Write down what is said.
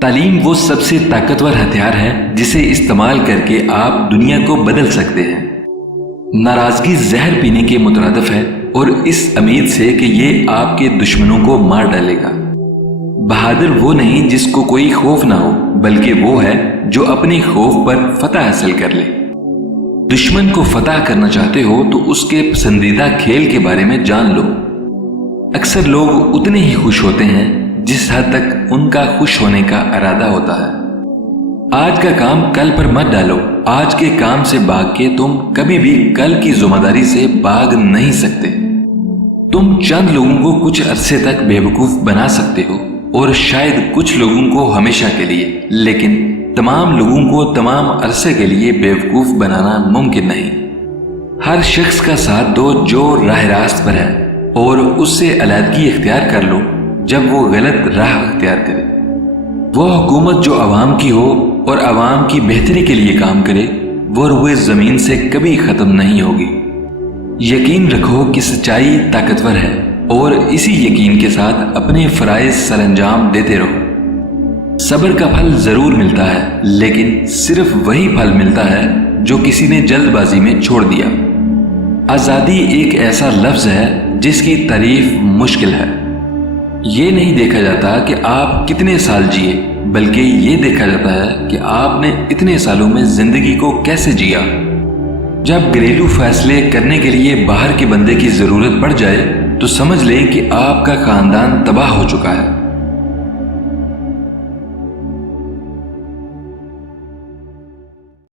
تعلیم وہ سب سے طاقتور ہتھیار ہے جسے استعمال کر کے آپ دنیا کو بدل سکتے ہیں۔ ناراضگی زہر پینے کے مترادف ہے اور اس امید سے کہ یہ آپ کے دشمنوں کو مار ڈالے گا۔ بہادر وہ نہیں جس کو کوئی خوف نہ ہو، بلکہ وہ ہے جو اپنے خوف پر فتح حاصل کر لے۔ دشمن کو فتح کرنا چاہتے ہو تو اس کے پسندیدہ کھیل کے بارے میں جان لو۔ اکثر لوگ اتنے ہی خوش ہوتے ہیں جس حد تک ان کا خوش ہونے کا ارادہ ہوتا ہے۔ آج کا کام کل پر مت ڈالو۔ آج کے کام سے بھاگ کے تم کبھی بھی کل کی ذمہ داری سے بھاگ نہیں سکتے۔ تم چند لوگوں کو کچھ عرصے تک بے وقوف بنا سکتے ہو اور شاید کچھ لوگوں کو ہمیشہ کے لیے، لیکن تمام لوگوں کو تمام عرصے کے لیے بے وقوف بنانا ممکن نہیں۔ ہر شخص کا ساتھ دو جو راہ راست پر ہے اور اس سے علیحدگی اختیار کر لو جب وہ غلط راہ اختیار کرے۔ وہ حکومت جو عوام کی ہو اور عوام کی بہتری کے لیے کام کرے وہ روئے زمین سے کبھی ختم نہیں ہوگی۔ یقین رکھو کہ سچائی طاقتور ہے اور اسی یقین کے ساتھ اپنے فرائض سر انجام دیتے رہو۔ صبر کا پھل ضرور ملتا ہے، لیکن صرف وہی پھل ملتا ہے جو کسی نے جلد بازی میں چھوڑ دیا۔ آزادی ایک ایسا لفظ ہے جس کی تعریف مشکل ہے۔ یہ نہیں دیکھا جاتا کہ آپ کتنے سال جیے، بلکہ یہ دیکھا جاتا ہے کہ آپ نے اتنے سالوں میں زندگی کو کیسے جیا۔ جب گھریلو فیصلے کرنے کے لیے باہر کے بندے کی ضرورت پڑ جائے تو سمجھ لیں کہ آپ کا خاندان تباہ ہو چکا ہے۔